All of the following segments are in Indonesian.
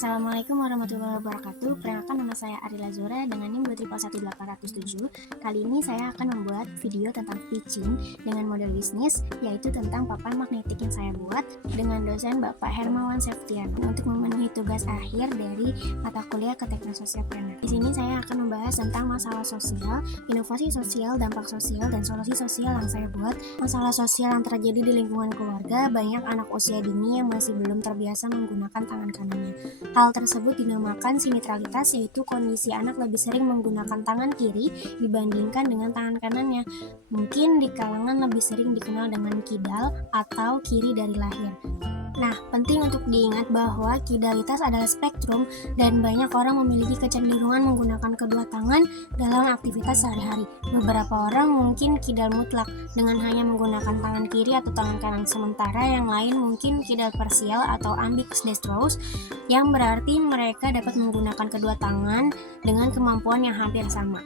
Assalamualaikum warahmatullahi wabarakatuh. Perkenalkan, nama saya Arila Zura dengan NIM 2111807. Kali ini saya akan membuat video tentang pitching dengan model bisnis, yaitu tentang papan magnetik yang saya buat dengan dosen Bapak Hermawan Septian untuk memenuhi tugas akhir dari mata kuliah Keteknik Sosialpreneur. Di sini saya akan membahas tentang masalah sosial, inovasi sosial, dampak sosial, dan solusi sosial yang saya buat. Masalah sosial yang terjadi di lingkungan keluarga, banyak anak usia dini yang masih belum terbiasa menggunakan tangan kanannya. Hal tersebut dinamakan sinitralitas, yaitu kondisi anak lebih sering menggunakan tangan kiri dibandingkan dengan tangan kanannya. Mungkin di kalangan lebih sering dikenal dengan kidal atau kiri dari lahir. Nah, penting untuk diingat bahwa kidalitas adalah spektrum dan banyak orang memiliki kecenderungan menggunakan kedua tangan dalam aktivitas sehari-hari. Beberapa orang mungkin kidal mutlak dengan hanya menggunakan tangan kiri atau tangan kanan, sementara yang lain mungkin kidal parsial atau ambidextrous, yang berarti mereka dapat menggunakan kedua tangan dengan kemampuan yang hampir sama.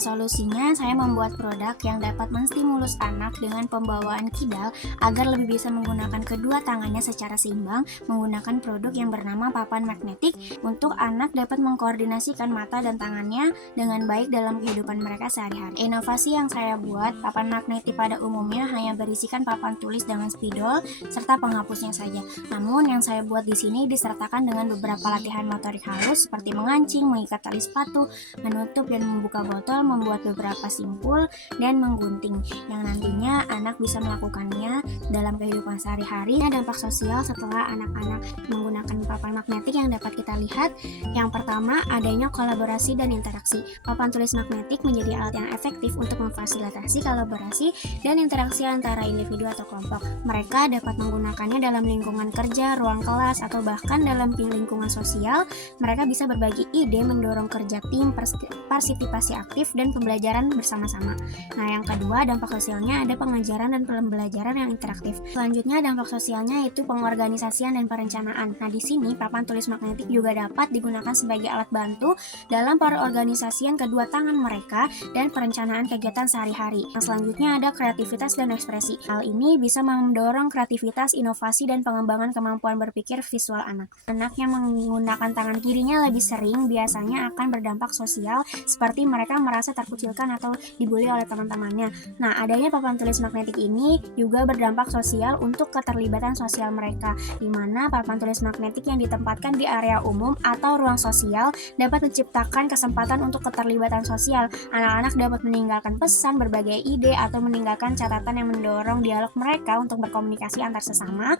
Solusinya, saya membuat produk yang dapat menstimulus anak dengan pembawaan kidal agar lebih bisa menggunakan kedua tangannya secara seimbang menggunakan produk yang bernama papan magnetik untuk anak dapat mengkoordinasikan mata dan tangannya dengan baik dalam kehidupan mereka sehari-hari. Inovasi yang saya buat, papan magnetik pada umumnya hanya berisikan papan tulis dengan spidol serta penghapusnya saja. Namun yang saya buat di sini disertakan dengan beberapa latihan motorik halus seperti mengancing, mengikat tali sepatu, menutup dan membuka botol, membuat beberapa simpul, dan menggunting yang nantinya anak bisa melakukannya dalam kehidupan sehari-hari. Dampak sosial setelah anak-anak menggunakan papan magnetik yang dapat kita lihat, yang pertama adanya kolaborasi dan interaksi. Papan tulis magnetik menjadi alat yang efektif untuk memfasilitasi kolaborasi dan interaksi antara individu atau kelompok. Mereka dapat menggunakannya dalam lingkungan kerja, ruang kelas, atau bahkan dalam lingkungan sosial. Mereka bisa berbagi ide, mendorong kerja tim, partisipasi aktif, dan pembelajaran bersama-sama. Nah, yang kedua, dampak sosialnya ada pengajaran dan pembelajaran yang interaktif. Selanjutnya, dampak sosialnya yaitu pengorganisasian dan perencanaan. Nah, di sini papan tulis magnetik juga dapat digunakan sebagai alat bantu dalam perorganisasian kedua tangan mereka dan perencanaan kegiatan sehari-hari. Nah, selanjutnya ada kreativitas dan ekspresi. Hal ini bisa mendorong kreativitas, inovasi, dan pengembangan kemampuan berpikir visual anak. Anak yang menggunakan tangan kirinya lebih sering biasanya akan berdampak sosial, seperti mereka merasa terkucilkan atau dibully oleh teman-temannya. Nah, adanya papan tulis magnetik ini juga berdampak sosial untuk keterlibatan sosial mereka, di mana papan tulis magnetik yang ditempatkan di area umum atau ruang sosial dapat menciptakan kesempatan untuk keterlibatan sosial. Anak-anak dapat meninggalkan pesan, berbagai ide, atau meninggalkan catatan yang mendorong dialog mereka untuk berkomunikasi antar sesama,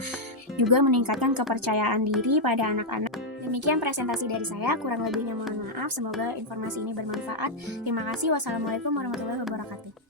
juga meningkatkan kepercayaan diri pada anak-anak. Demikian presentasi dari saya, kurang lebihnya mohon maaf. Semoga informasi ini bermanfaat. Terima kasih. Wassalamualaikum warahmatullahi wabarakatuh.